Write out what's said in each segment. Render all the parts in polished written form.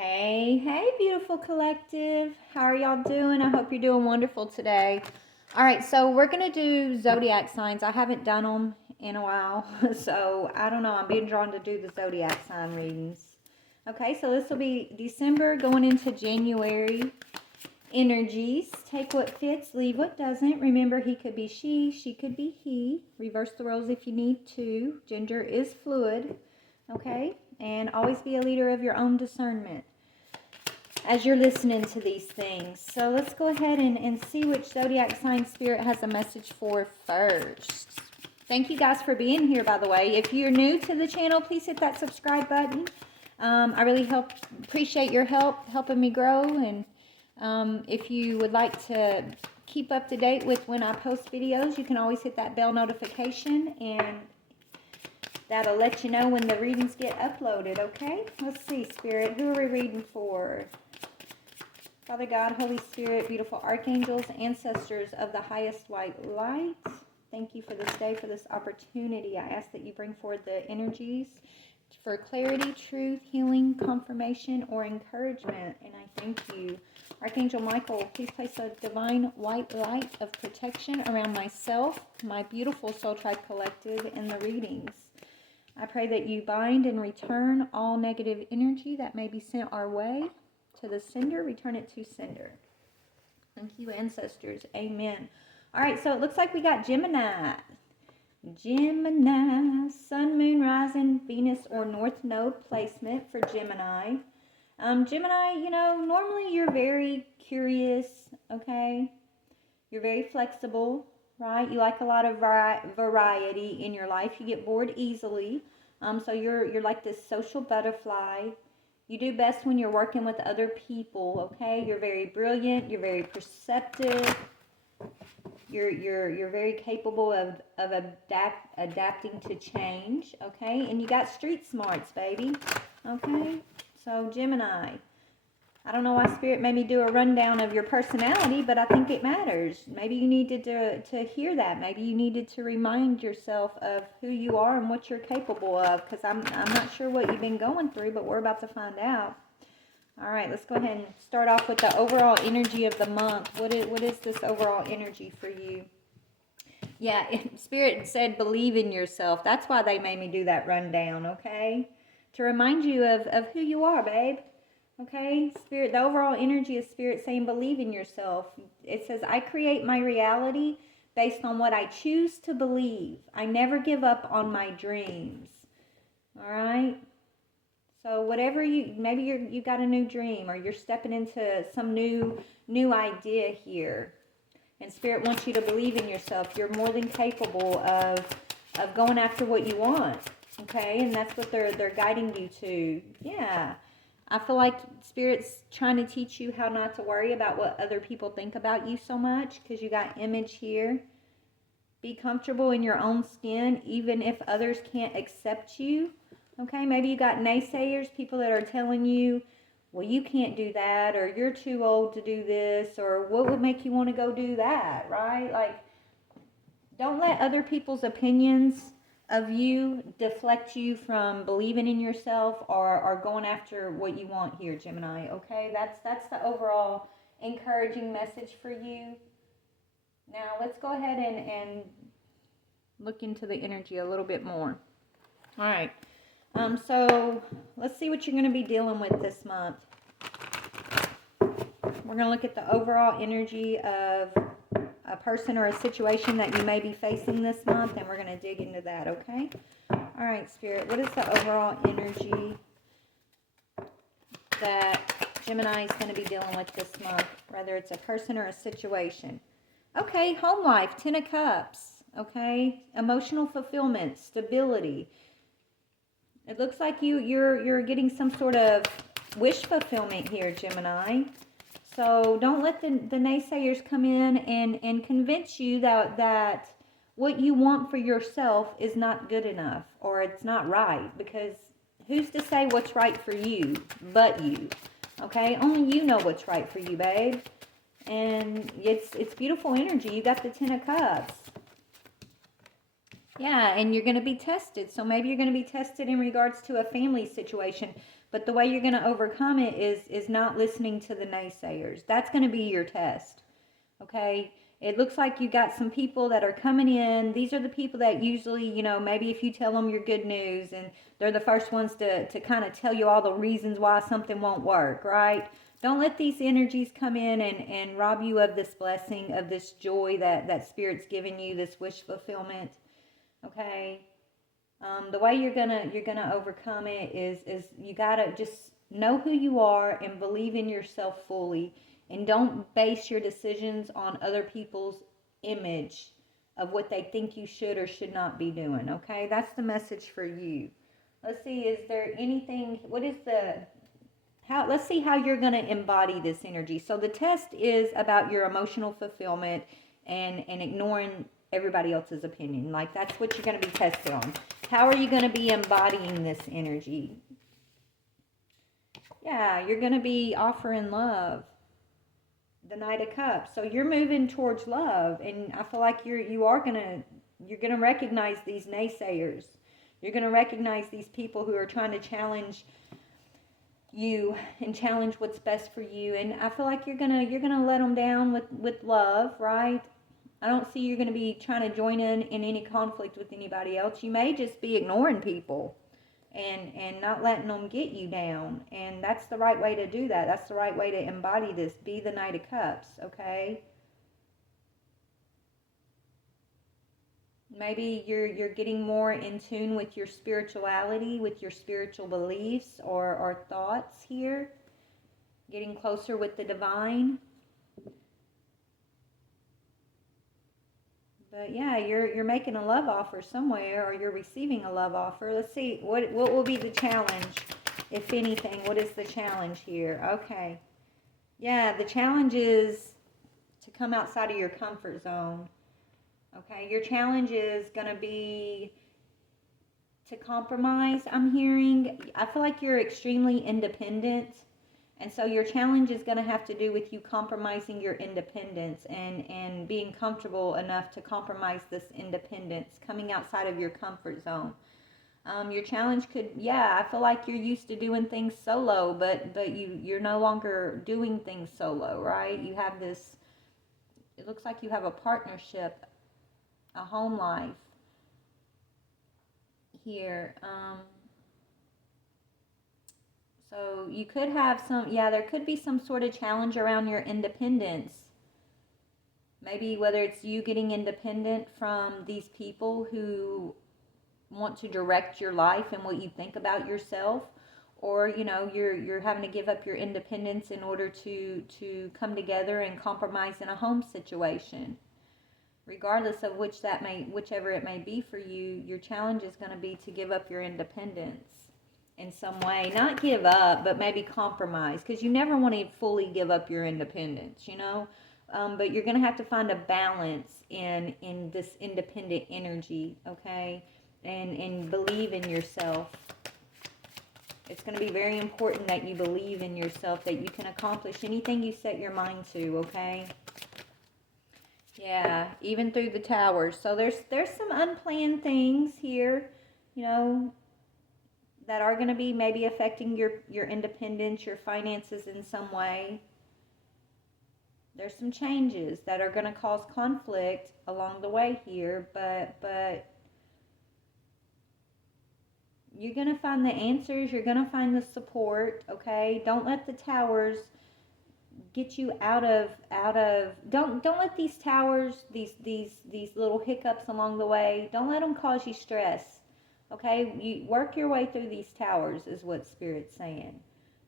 Hey, hey, beautiful collective. How are y'all doing? I hope you're doing wonderful today. All right, so we're going to do zodiac signs. I haven't done them in a while, so I don't know. I'm being drawn to do the zodiac sign readings. Okay, so this will be December going into January energies. Take what fits, leave what doesn't. Remember, he could be she could be he. Reverse the roles if you need to. Gender is fluid. Okay, and always be a leader of your own discernment as you're listening to these things. So let's go ahead and see which zodiac sign spirit has a message for first. Thank you guys for being here, by the way. If you're new to the channel, please hit that subscribe button. I really appreciate your help helping me grow. And if you would like to keep up to date with when I post videos, you can always hit that bell notification, and that'll let you know when the readings get uploaded, okay? Let's see, Spirit. Who are we reading for? Father God, Holy Spirit, beautiful archangels, ancestors of the highest white light, thank you for this day, for this opportunity. I ask that you bring forward the energies for clarity, truth, healing, confirmation, or encouragement, and I thank you. Archangel Michael, please place a divine white light of protection around myself, my beautiful Soul Tribe Collective, and the readings. I pray that you bind and return all negative energy that may be sent our way to the sender. Return it to sender. Thank you, ancestors. Amen. All right, so it looks like we got Gemini. Gemini, Sun, Moon, Rising, Venus, or North Node placement for Gemini. Gemini, normally you're very curious, okay? You're very flexible, right? You like a lot of variety in your life. You get bored easily. So you're like this social butterfly. You do best when you're working with other people, okay? You're very brilliant. You're very perceptive. You're very capable of adapting to change, okay? And you got street smarts, baby, okay? So Gemini, I don't know why Spirit made me do a rundown of your personality, but I think it matters. Maybe you needed to hear that. Maybe you needed to remind yourself of who you are and what you're capable of, because I'm not sure what you've been going through, but we're about to find out. All right, let's go ahead and start off with the overall energy of the month. What is this overall energy for you? Yeah, Spirit said believe in yourself. That's why they made me do that rundown, okay? To remind you of who you are, babe. Okay, Spirit, the overall energy of Spirit saying believe in yourself. It says, I create my reality based on what I choose to believe. I never give up on my dreams. All right? So whatever maybe you got a new dream, or you're stepping into some new idea here. And Spirit wants you to believe in yourself. You're more than capable of going after what you want. Okay? And that's what they're guiding you to. Yeah. I feel like Spirit's trying to teach you how not to worry about what other people think about you so much, because you got image here. Be comfortable in your own skin, even if others can't accept you. Okay, maybe you got naysayers, people that are telling you, well, you can't do that, or you're too old to do this, or what would make you want to go do that, right? Like, don't let other people's opinions of you deflect you from believing in yourself or going after what you want here, Gemini, okay? That's the overall encouraging message for you. Now, let's go ahead and look into the energy a little bit more. All right. So let's see what you're going to be dealing with this month. We're going to look at the overall energy of a person or a situation that you may be facing this month, and we're going to dig into that, okay? All right, Spirit, what is the overall energy that Gemini is going to be dealing with this month, whether it's a person or a situation? Okay, home life, 10 of Cups, okay? Emotional fulfillment, stability. It looks like you're getting some sort of wish fulfillment here, Gemini. So don't let the naysayers come in and convince you that what you want for yourself is not good enough, or it's not right, because who's to say what's right for you but you? Okay? Only you know what's right for you, babe. And it's beautiful energy. You got the 10 of Cups. Yeah, and you're going to be tested. So maybe you're going to be tested in regards to a family situation. But the way you're going to overcome it is not listening to the naysayers. That's going to be your test. Okay? It looks like you got some people that are coming in. These are the people that usually, you know, maybe if you tell them your good news, and they're the first ones to kind of tell you all the reasons why something won't work, right? Don't let these energies come in and rob you of this blessing, of this joy that Spirit's giving you, this wish fulfillment. Okay? The way you're gonna overcome it is you gotta just know who you are and believe in yourself fully, and don't base your decisions on other people's image of what they think you should or should not be doing. Okay, that's the message for you. Let's see, is there anything? What is the how? Let's see how you're gonna embody this energy. So the test is about your emotional fulfillment and ignoring everybody else's opinion. Like, that's what you're going to be tested on. How are you going to be embodying this energy? Yeah, you're going to be offering love. The Knight of Cups. So you're moving towards love, and I feel like you're going to recognize these naysayers. You're going to recognize these people who are trying to challenge you and challenge what's best for you, and I feel like you're going to let them down with love, right? I don't see you're going to be trying to join in any conflict with anybody else. You may just be ignoring people and not letting them get you down. And that's the right way to do that. That's the right way to embody this. Be the Knight of Cups, okay? Maybe you're getting more in tune with your spirituality, with your spiritual beliefs or thoughts here. Getting closer with the divine. But yeah, you're making a love offer somewhere, or you're receiving a love offer. Let's see, what will be the challenge, if anything? What is the challenge here? Okay. Yeah, the challenge is to come outside of your comfort zone. Okay, your challenge is going to be to compromise, I'm hearing. I feel like you're extremely independent. And so your challenge is going to have to do with you compromising your independence and being comfortable enough to compromise this independence, coming outside of your comfort zone. Your challenge could, yeah, I feel like you're used to doing things solo, but you're no longer doing things solo, right? You have this, it looks like you have a partnership, a home life here. So you could have some, yeah, there could be some sort of challenge around your independence. Maybe whether it's you getting independent from these people who want to direct your life and what you think about yourself, or you know, you're having to give up your independence in order to come together and compromise in a home situation. Regardless of whichever it may be for you, your challenge is going to be to give up your independence in some way. Not give up, but maybe compromise, because you never want to fully give up your independence, you know. But you're going to have to find a balance in this independent energy, okay, and believe in yourself. It's going to be very important that you believe in yourself, that you can accomplish anything you set your mind to, okay. Yeah, even through the towers. So there's some unplanned things here, you know, that are going to be maybe affecting your independence, your finances in some way. There's some changes that are going to cause conflict along the way here, but you're going to find the answers, you're going to find the support, okay? Don't let the towers get you out of don't let these towers, these little hiccups along the way, don't let them cause you stress. Okay, you work your way through these towers is what Spirit's saying.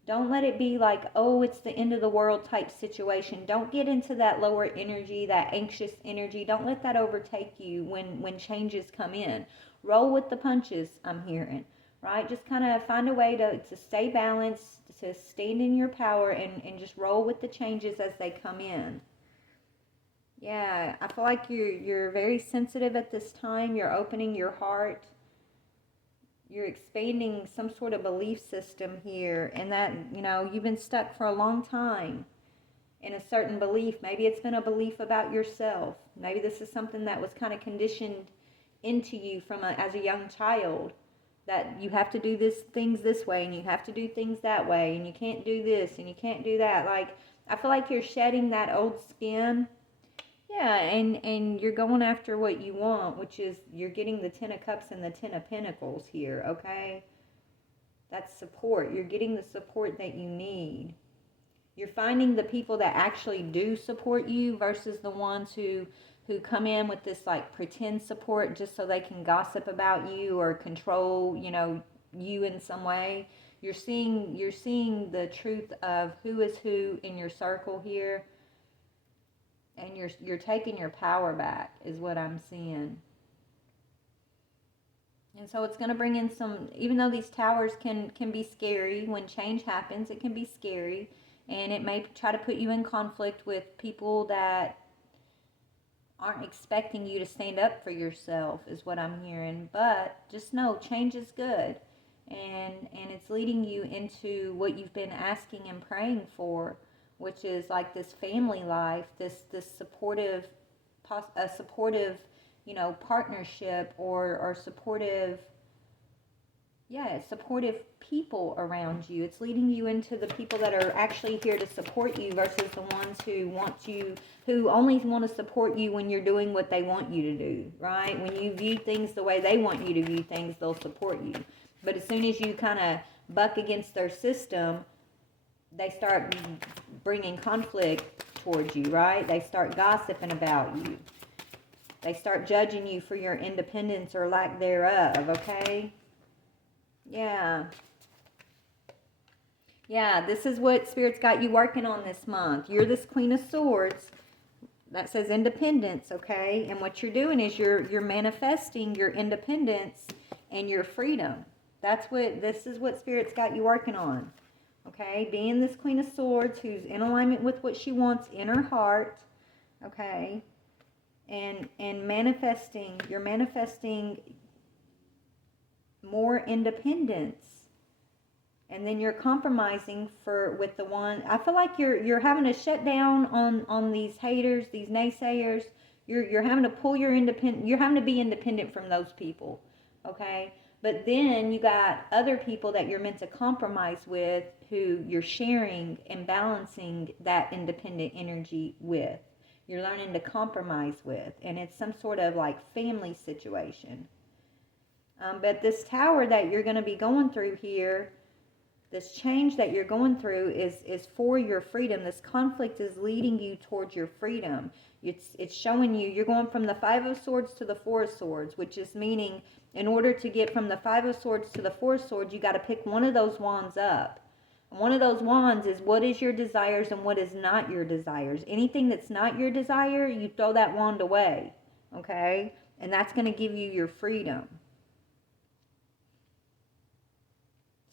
Don't let it be like, oh, it's the end of the world type situation. Don't get into that lower energy, that anxious energy. Don't let that overtake you when changes come in. Roll with the punches, I'm hearing, right? Just kind of find a way to stay balanced, to stand in your power, and just roll with the changes as they come in. Yeah, I feel like you're very sensitive at this time. You're opening your heart. You're expanding some sort of belief system here, and that, you know, you've been stuck for a long time in a certain belief. Maybe it's been a belief about yourself. Maybe this is something that was kind of conditioned into you from as a young child, that you have to do things this way, and you have to do things that way, and you can't do this and you can't do that. Like, I feel like you're shedding that old skin. Yeah, and you're going after what you want, which is you're getting the Ten of Cups and the Ten of Pentacles here, okay? That's support. You're getting the support that you need. You're finding the people that actually do support you versus the ones who come in with this like pretend support just so they can gossip about you or control, you in some way. You're seeing the truth of who is who in your circle here, and you're taking your power back is what I'm seeing. And so it's going to bring in some, even though these towers can be scary, when change happens, it can be scary. And it may try to put you in conflict with people that aren't expecting you to stand up for yourself, is what I'm hearing. But just know, change is good. And it's leading you into what you've been asking and praying for, which is like this family life, this supportive, partnership or supportive people around you. It's leading you into the people that are actually here to support you versus the ones who only want to support you when you're doing what they want you to do, right? When you view things the way they want you to view things, they'll support you. But as soon as you kind of buck against their system, they start bringing conflict towards you, right? They start gossiping about you. They start judging you for your independence or lack thereof, okay? Yeah, this is what Spirit's got you working on this month. You're this Queen of Swords. That says independence, okay? And what you're doing is you're manifesting your independence and your freedom. This is what Spirit's got you working on, okay? Being this Queen of Swords who's in alignment with what she wants in her heart, okay? And you're manifesting more independence, and then you're compromising with the one. I feel like you're having to shut down on these haters, these naysayers. You're having to pull you're having to be independent from those people, okay? But then you got other people that you're meant to compromise with, who you're sharing and balancing that independent energy with. You're learning to compromise with, and it's some sort of like family situation. But this tower that you're going to be going through here, this change that you're going through is for your freedom. This conflict is leading you towards your freedom. It's showing you're going from the Five of Swords to the Four of Swords, which is meaning in order to get from the Five of Swords to the Four of Swords, you got to pick one of those wands up. One of those wands is what is your desires and what is not your desires. Anything that's not your desire, you throw that wand away, okay? And that's going to give you your freedom.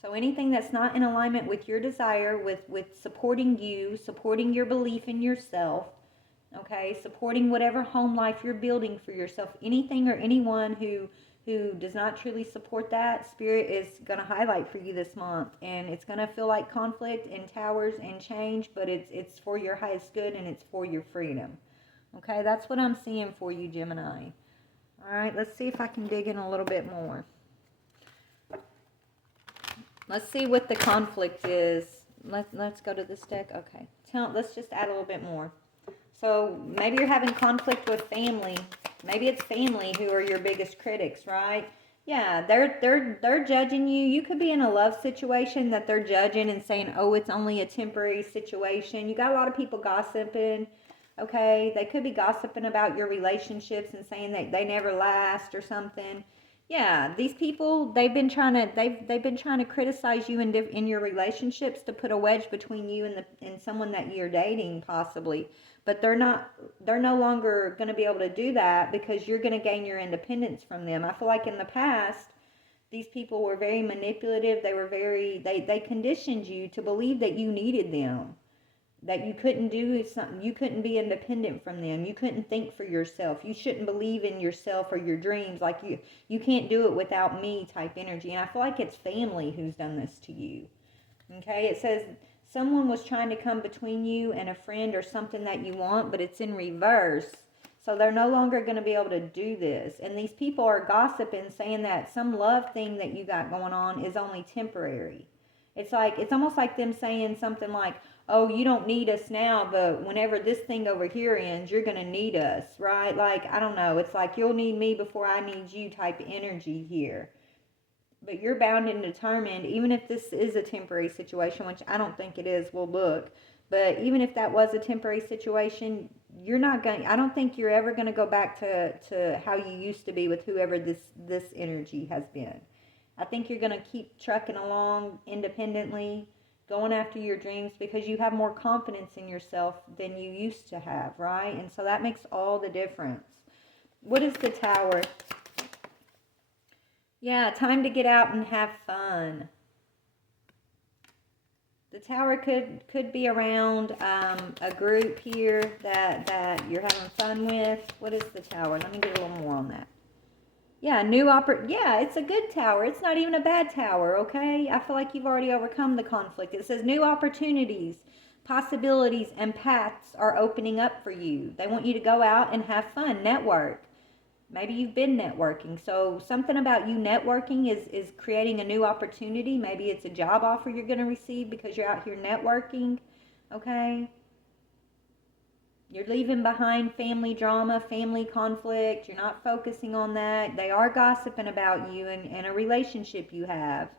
So anything that's not in alignment with your desire, with supporting you, supporting your belief in yourself, okay, supporting whatever home life you're building for yourself, anything or anyone who does not truly support that, Spirit is going to highlight for you this month. And it's going to feel like conflict and towers and change, but it's for your highest good and it's for your freedom. Okay, that's what I'm seeing for you, Gemini. All right, let's see if I can dig in a little bit more. Let's see what the conflict is. Let's go to this deck. Okay, let's just add a little bit more. So maybe you're having conflict with family. Maybe it's family who are your biggest critics, right? Yeah, they're judging you. You could be in a love situation that they're judging and saying, oh, it's only a temporary situation. You got a lot of people gossiping, okay? They could be gossiping about your relationships and saying that they never last or something. Yeah, these people, they've been trying to criticize you in your relationships to put a wedge between you and someone that you're dating possibly. But they're no longer going to be able to do that because you're going to gain your independence from them. I feel like in the past, these people were very manipulative. They conditioned you to believe that you needed them, that you couldn't do something, you couldn't be independent from them, you couldn't think for yourself, you shouldn't believe in yourself or your dreams, like you can't do it without me type energy. And I feel like it's family who's done this to you. Okay, it says someone was trying to come between you and a friend or something that you want, but it's in reverse. So they're no longer going to be able to do this. And these people are gossiping, saying that some love thing that you got going on is only temporary. It's almost like them saying something like, oh, you don't need us now, but whenever this thing over here ends, you're going to need us, right? Like, I don't know. It's like you'll need me before I need you type energy here. But you're bound and determined, even if this is a temporary situation, which I don't think it is, we'll look. But even if that was a temporary situation, you're not going, I don't think you're ever going to go back to how you used to be with whoever this energy has been. I think you're going to keep trucking along independently, going after your dreams, because you have more confidence in yourself than you used to have, right? And so that makes all the difference. What is the Tower? Yeah, time to get out and have fun. The Tower could be around a group here that you're having fun with. What is the Tower? Let me get a little more on that. Yeah, yeah, it's a good tower. It's not even a bad tower, okay? I feel like you've already overcome the conflict. It says new opportunities, possibilities, and paths are opening up for you. They want you to go out and have fun, network. Maybe you've been networking. So something about you networking is creating a new opportunity. Maybe it's a job offer you're going to receive because you're out here networking, okay? You're leaving behind family drama, family conflict. You're not focusing on that. They are gossiping about you and a relationship you have.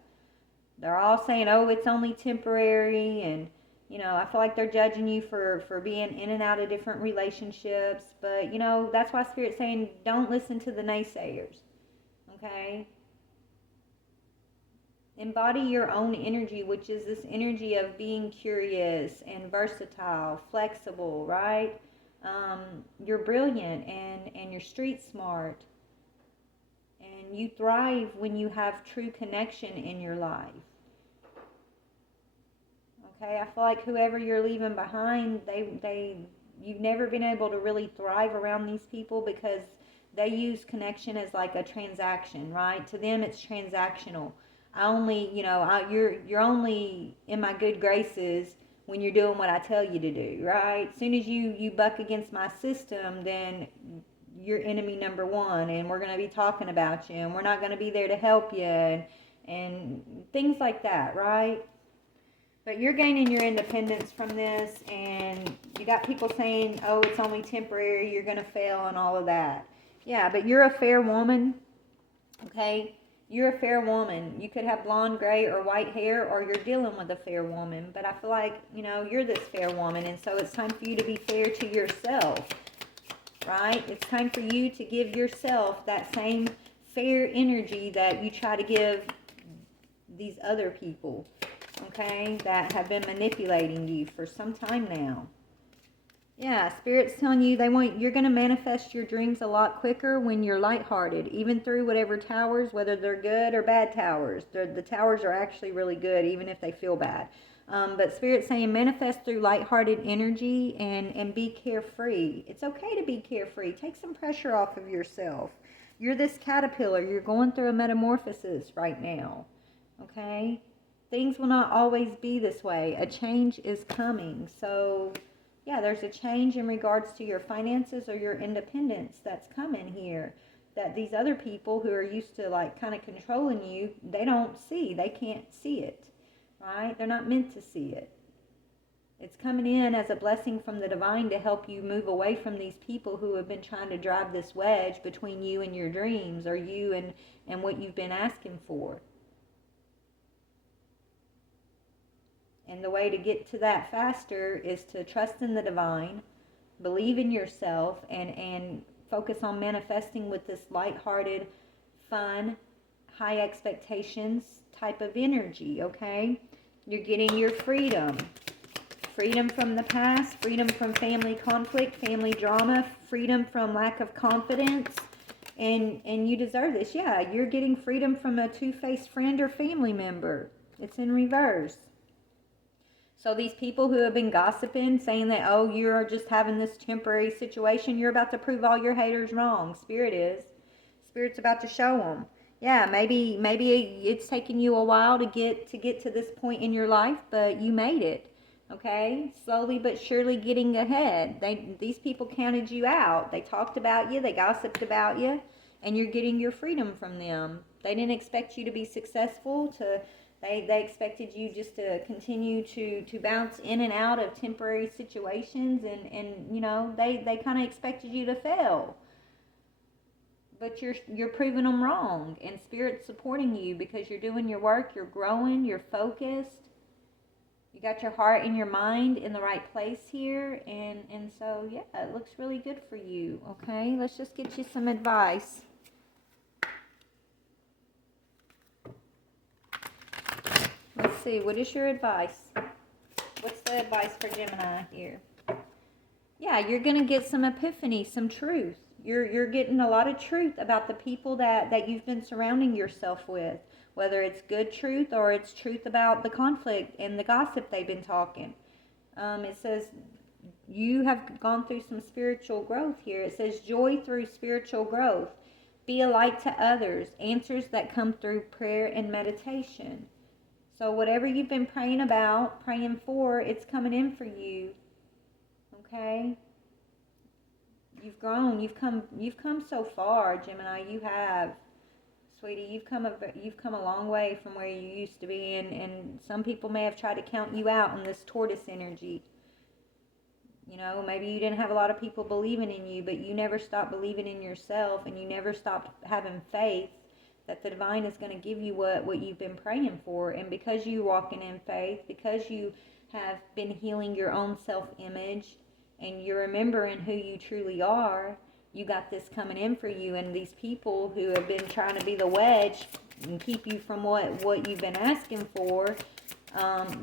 They're all saying, oh, it's only temporary, and I feel like they're judging you for being in and out of different relationships. But, that's why Spirit's saying don't listen to the naysayers, okay? Embody your own energy, which is this energy of being curious and versatile, flexible, right? You're brilliant and you're street smart. And you thrive when you have true connection in your life. Okay, I feel like whoever you're leaving behind, you've never been able to really thrive around these people because they use connection as like a transaction, right? To them, it's transactional. You're only in my good graces when you're doing what I tell you to do, right? As soon as you buck against my system, then you're enemy number one, and we're going to be talking about you, and we're not going to be there to help you, and things like that, right? But you're gaining your independence from this, and you got people saying, oh, it's only temporary, you're going to fail and all of that. Yeah, but you're a fair woman, okay? You're a fair woman. You could have blonde, gray, or white hair, or you're dealing with a fair woman. But I feel like, you're this fair woman, and so it's time for you to be fair to yourself, right? It's time for you to give yourself that same fair energy that you try to give these other people, okay, that have been manipulating you for some time now. Yeah, Spirit's telling you you're going to manifest your dreams a lot quicker when you're lighthearted, even through whatever towers, whether they're good or bad towers. The towers are actually really good, even if they feel bad. But Spirit's saying manifest through lighthearted energy and be carefree. It's okay to be carefree. Take some pressure off of yourself. You're this caterpillar. You're going through a metamorphosis right now, okay? Things will not always be this way. A change is coming. So, yeah, there's a change in regards to your finances or your independence that's coming here. That these other people who are used to like kind of controlling you, they don't see. They can't see it, right? They're not meant to see it. It's coming in as a blessing from the divine to help you move away from these people who have been trying to drive this wedge between you and your dreams, or you and what you've been asking for. And the way to get to that faster is to trust in the divine, believe in yourself, and focus on manifesting with this lighthearted, fun, high expectations type of energy, okay? You're getting your freedom. Freedom from the past, freedom from family conflict, family drama, freedom from lack of confidence, and you deserve this. Yeah, you're getting freedom from a two-faced friend or family member. It's in reverse. So these people who have been gossiping, saying that, oh, you're just having this temporary situation, you're about to prove all your haters wrong. Spirit is. Spirit's about to show them. Yeah, maybe it's taken you a while to get to this point in your life, but you made it. Okay, slowly but surely getting ahead. These people counted you out. They talked about you, they gossiped about you, and you're getting your freedom from them. They didn't expect you to be successful. They expected you just to continue to bounce in and out of temporary situations, and you know, they kind of expected you to fail. But you're proving them wrong, and Spirit's supporting you because you're doing your work, you're growing, you're focused. You got your heart and your mind in the right place here, and so yeah, it looks really good for you. Okay, let's just get you some advice. Let's see, what is your advice? What's the advice for Gemini here? Yeah, you're gonna get some epiphany, some truth. You're getting a lot of truth about the people that you've been surrounding yourself with, whether it's good truth or it's truth about the conflict and the gossip they've been talking. It says you have gone through some spiritual growth here. It says joy through spiritual growth. Be a light to others. Answers that come through prayer and meditation. So whatever you've been praying about, praying for, it's coming in for you. Okay? You've grown. You've come so far, Gemini. You have. Sweetie, you've come a long way from where you used to be, and some people may have tried to count you out in this tortoise energy. You know, maybe you didn't have a lot of people believing in you, but you never stopped believing in yourself, and you never stopped having faith that the divine is going to give you what you've been praying for. And because you're walking in faith, because you have been healing your own self-image, and you're remembering who you truly are, you got this coming in for you. And these people who have been trying to be the wedge and keep you from what you've been asking for,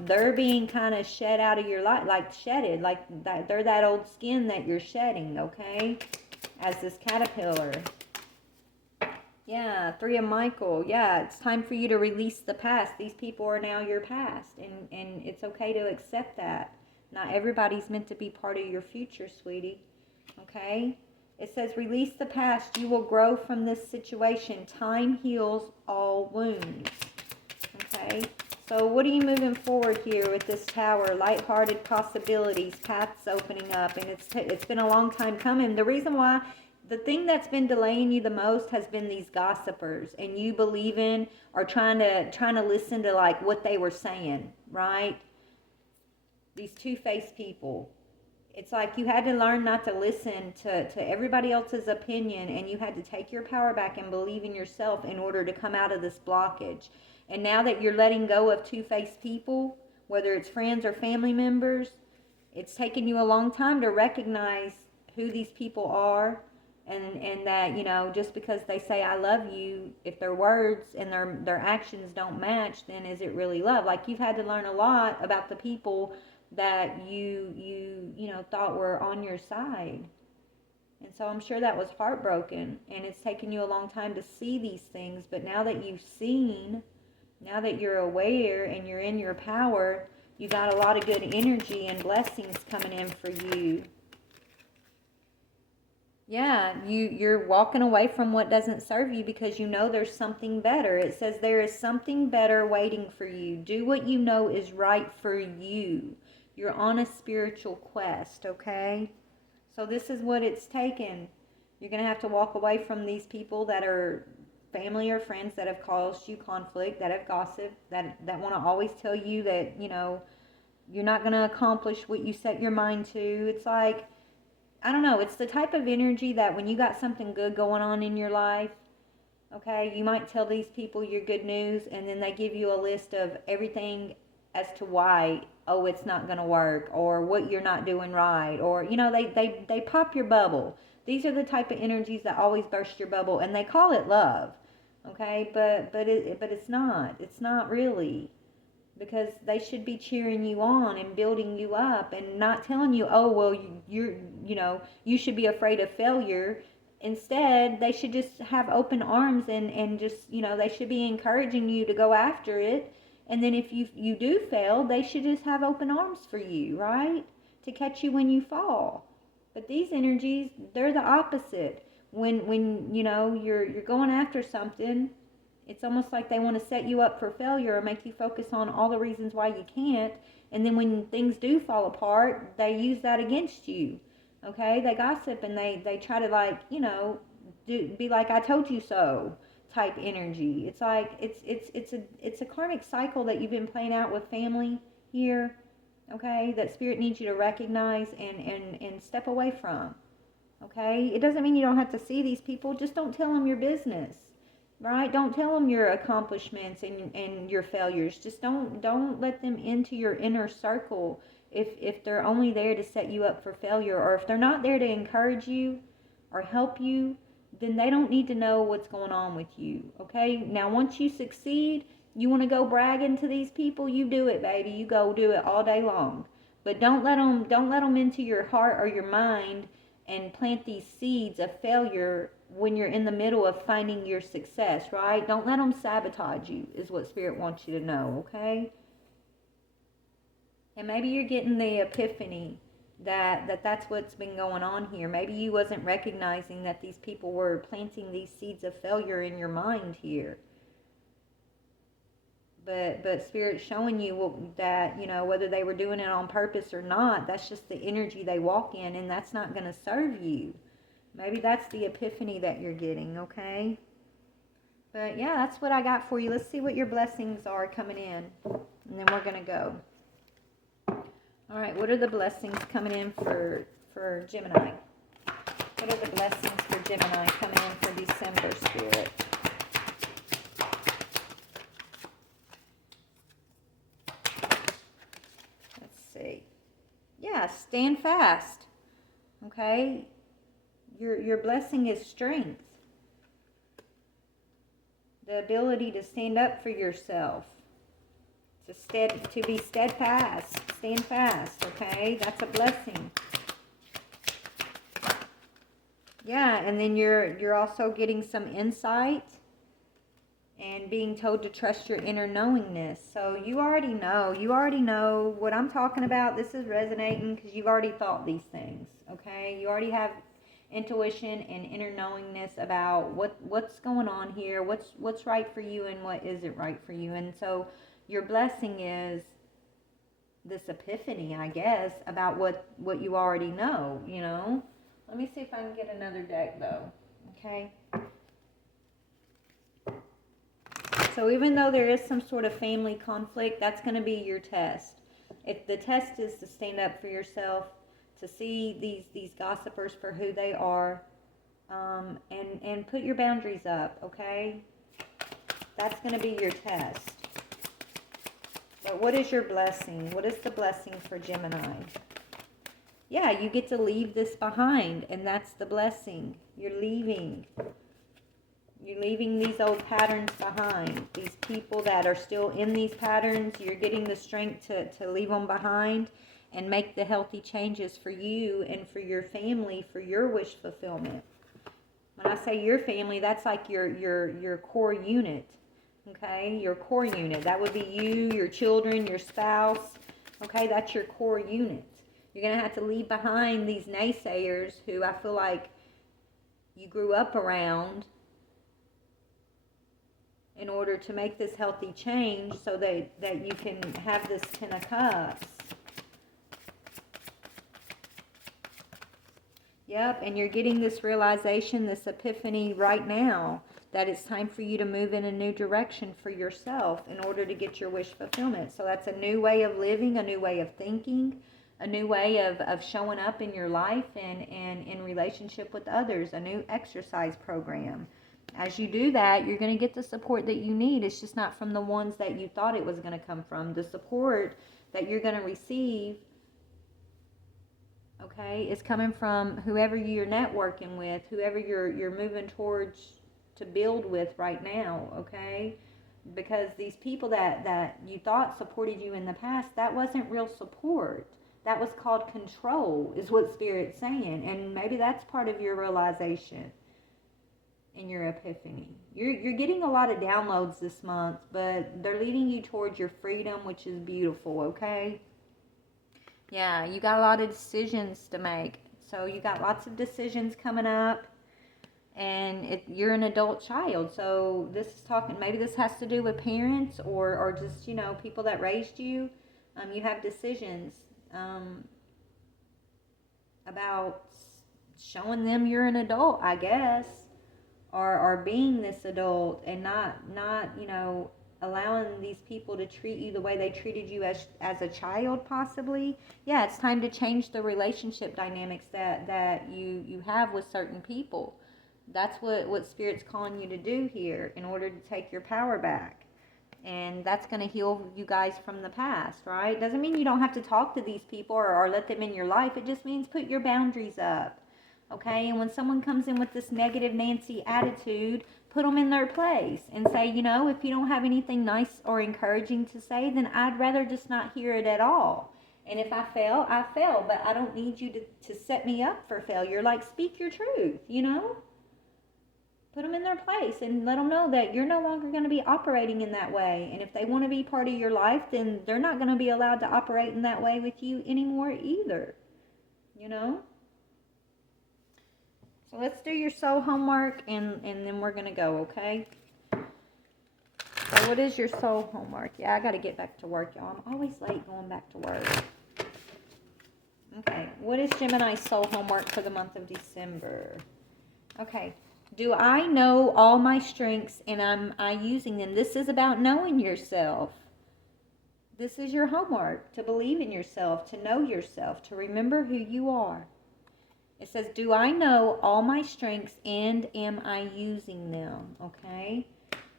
they're being kind of shed out of your life, like shedded, like that. They're that old skin that you're shedding, okay, as this caterpillar. Yeah, Three of Michael. Yeah, it's time for you to release the past. These people are now your past, and it's okay to accept that. Not everybody's meant to be part of your future, sweetie. Okay? It says, release the past. You will grow from this situation. Time heals all wounds. Okay? So what are you moving forward here with this tower? Lighthearted possibilities, paths opening up, and it's been a long time coming. The reason why, the thing that's been delaying you the most has been these gossipers, and you believing or trying to listen to like what they were saying, right? These two-faced people. It's like you had to learn not to listen to everybody else's opinion, and you had to take your power back and believe in yourself in order to come out of this blockage. And now that you're letting go of two-faced people, whether it's friends or family members, it's taken you a long time to recognize who these people are, and that, you know, just because they say I love you, if their words and their actions don't match, then is it really love? Like, you've had to learn a lot about the people that you know, thought were on your side. And so I'm sure that was heartbroken, and it's taken you a long time to see these things. But now that you've seen, now that you're aware and you're in your power, you got a lot of good energy and blessings coming in for you. Yeah, you're walking away from what doesn't serve you because you know there's something better. It says there is something better waiting for you. Do what you know is right for you. You're on a spiritual quest, okay? So this is what it's taken. You're going to have to walk away from these people that are family or friends that have caused you conflict, that have gossiped, that want to always tell you that, you know, you're not going to accomplish what you set your mind to. It's like, I don't know, it's the type of energy that when you got something good going on in your life, okay, you might tell these people your good news, and then they give you a list of everything as to why, oh, it's not going to work, or what you're not doing right, or, you know, they pop your bubble. These are the type of energies that always burst your bubble, and they call it love, okay, but it's not really, because they should be cheering you on and building you up and not telling you, oh, well, you know, you should be afraid of failure. Instead, they should just have open arms and just, you know, they should be encouraging you to go after it. And then if you do fail, they should just have open arms for you, right? To catch you when you fall. But these energies, they're the opposite. When you know, you're going after something, it's almost like they want to set you up for failure or make you focus on all the reasons why you can't, And then when things do fall apart, they use that against you. Okay? They gossip and they try to, like, you know, be like, I told you so type energy. It's like it's a karmic cycle that you've been playing out with family here. Okay? That spirit needs you to recognize and step away from. Okay? It doesn't mean you don't have to see these people. Just don't tell them your business. Right? Don't tell them your accomplishments and your failures. Just don't let them into your inner circle if they're only there to set you up for failure, or if they're not there to encourage you or help you, then they don't need to know what's going on with you. Okay? Now, once you succeed, you want to go bragging to these people, you do it, baby. You go do it all day long. But don't let them into your heart or your mind and plant these seeds of failure when you're in the middle of finding your success, right? Don't let them sabotage you, is what Spirit wants you to know, okay? And maybe you're getting the epiphany that's what's been going on here. Maybe you wasn't recognizing that these people were planting these seeds of failure in your mind here. But Spirit's showing you that, you know, whether they were doing it on purpose or not, that's just the energy they walk in, and that's not going to serve you. Maybe that's the epiphany that you're getting, okay? But yeah, that's what I got for you. Let's see what your blessings are coming in, and then we're going to go. All right, what are the blessings coming in for Gemini? What are the blessings for Gemini coming in for December, Spirit? Yeah, stand fast. Okay? Your blessing is strength. The ability to stand up for yourself. To be steadfast. Stand fast, okay? That's a blessing. Yeah, and then you're also getting some insight and being told to trust your inner knowingness. So you already know what I'm talking about. This is resonating because you've already thought these things, okay? You already have intuition and inner knowingness about what's going on here, what's right for you and what isn't right for you. And so your blessing is this epiphany, I guess, about what you already know, you know? Let me see if I can get another deck, though, okay? So even though there is some sort of family conflict, that's going to be your test. If the test is to stand up for yourself, to see these gossipers for who they are, and put your boundaries up, okay? That's going to be your test. But what is your blessing? What is the blessing for Gemini? Yeah, you get to leave this behind, and that's the blessing. You're leaving. You're leaving these old patterns behind. These people that are still in these patterns, you're getting the strength to leave them behind and make the healthy changes for you and for your family, for your wish fulfillment. When I say your family, that's like your core unit, okay? Your core unit. That would be you, your children, your spouse, okay? That's your core unit. You're going to have to leave behind these naysayers who I feel like you grew up around in order to make this healthy change so that you can have this Ten of Cups. Yep, and you're getting this realization, this epiphany right now that it's time for you to move in a new direction for yourself in order to get your wish fulfillment. So that's a new way of living, a new way of thinking, a new way of showing up in your life and in relationship with others, a new exercise program. As you do that, you're going to get the support that you need. It's just not from the ones that you thought it was going to come from. The support that you're going to receive, okay, is coming from whoever you're networking with, whoever you're moving towards to build with right now, okay? Because these people that you thought supported you in the past, that wasn't real support. That was called control, is what Spirit's saying. And maybe that's part of your realization in your epiphany. You're getting a lot of downloads this month, but they're leading you towards your freedom, which is beautiful, okay? Yeah, you got a lot of decisions to make. So you got lots of decisions coming up, and you're an adult child. So this is talking, maybe this has to do with parents or just, you know, people that raised you. You have decisions about showing them you're an adult, I guess, or being this adult, and not allowing these people to treat you the way they treated you as a child, possibly. Yeah, it's time to change the relationship dynamics that you have with certain people. That's what Spirit's calling you to do here in order to take your power back. And that's going to heal you guys from the past, right? Doesn't mean you don't have to talk to these people or let them in your life. It just means put your boundaries up, okay? And when someone comes in with this negative Nancy attitude, put them in their place and say, if you don't have anything nice or encouraging to say, then I'd rather just not hear it at all. And if I fail, I fail, but I don't need you to set me up for failure. Like, speak your truth, Put them in their place and let them know that you're no longer going to be operating in that way. And if they want to be part of your life, then they're not going to be allowed to operate in that way with you anymore either. So let's do your soul homework and then we're going to go, okay? So what is your soul homework? Yeah, I got to get back to work, y'all. I'm always late going back to work. Okay, what is Gemini's soul homework for the month of December? Okay. Do I know all my strengths and am I using them? This is about knowing yourself. This is your homework, to believe in yourself, to know yourself, to remember who you are. It says, do I know all my strengths and am I using them? Okay.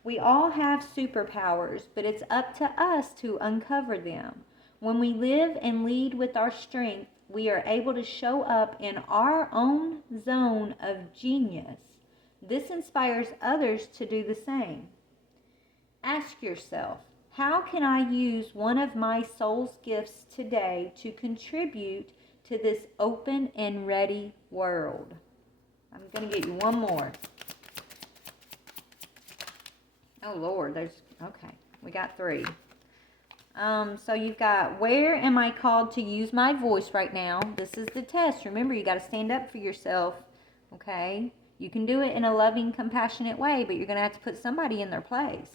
We all have superpowers, but it's up to us to uncover them. When we live and lead with our strength, we are able to show up in our own zone of genius. This inspires others to do the same. Ask yourself, how can I use one of my soul's gifts today to contribute to this open and ready world? I'm going to get you one more. Oh, Lord, okay, we got 3. So you've got, where am I called to use my voice right now? This is the test. Remember, you got to stand up for yourself, okay? You can do it in a loving, compassionate way, but you're going to have to put somebody in their place.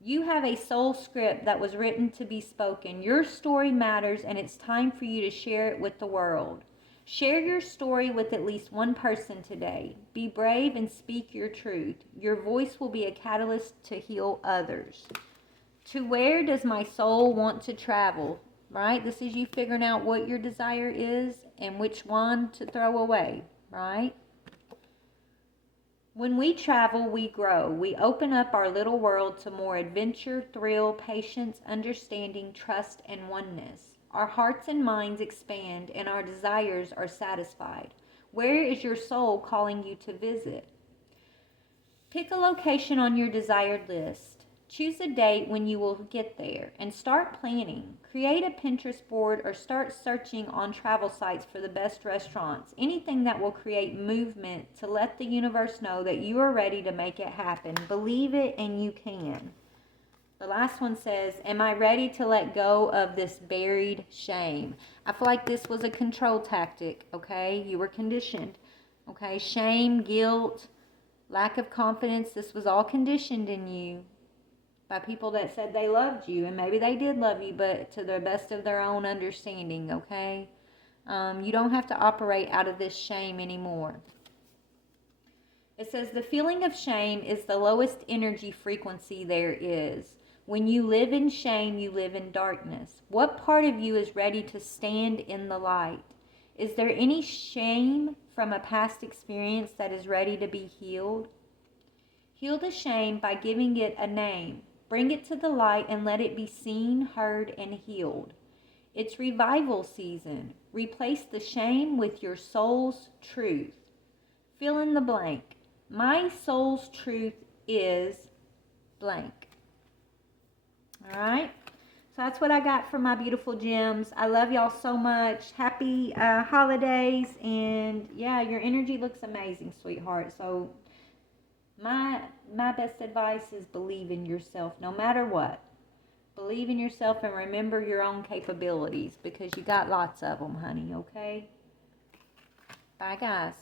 You have a soul script that was written to be spoken. Your story matters, and it's time for you to share it with the world. Share your story with at least one person today. Be brave and speak your truth. Your voice will be a catalyst to heal others. To where does my soul want to travel? Right? This is you figuring out what your desire is and which one to throw away. Right? When we travel, we grow. We open up our little world to more adventure, thrill, patience, understanding, trust, and oneness. Our hearts and minds expand, and our desires are satisfied. Where is your soul calling you to visit? Pick a location on your desired list. Choose a date when you will get there and start planning. Create a Pinterest board or start searching on travel sites for the best restaurants. Anything that will create movement to let the universe know that you are ready to make it happen. Believe it and you can. The last one says, am I ready to let go of this buried shame? I feel like this was a control tactic, okay? You were conditioned, okay? Shame, guilt, lack of confidence, this was all conditioned in you by people that said they loved you, and maybe they did love you, but to the best of their own understanding, okay? You don't have to operate out of this shame anymore. It says the feeling of shame is the lowest energy frequency there is. When you live in shame, you live in darkness. What part of you is ready to stand in the light? Is there any shame from a past experience that is ready to be healed? Heal the shame by giving it a name. Bring it to the light and let it be seen, heard, and healed. It's revival season. Replace the shame with your soul's truth. Fill in the blank. My soul's truth is blank. All right? So that's what I got for my beautiful gems. I love y'all so much. Happy holidays. And yeah, your energy looks amazing, sweetheart. So my best advice is believe in yourself no matter what. Believe in yourself and remember your own capabilities because you got lots of them, honey, okay? Bye, guys.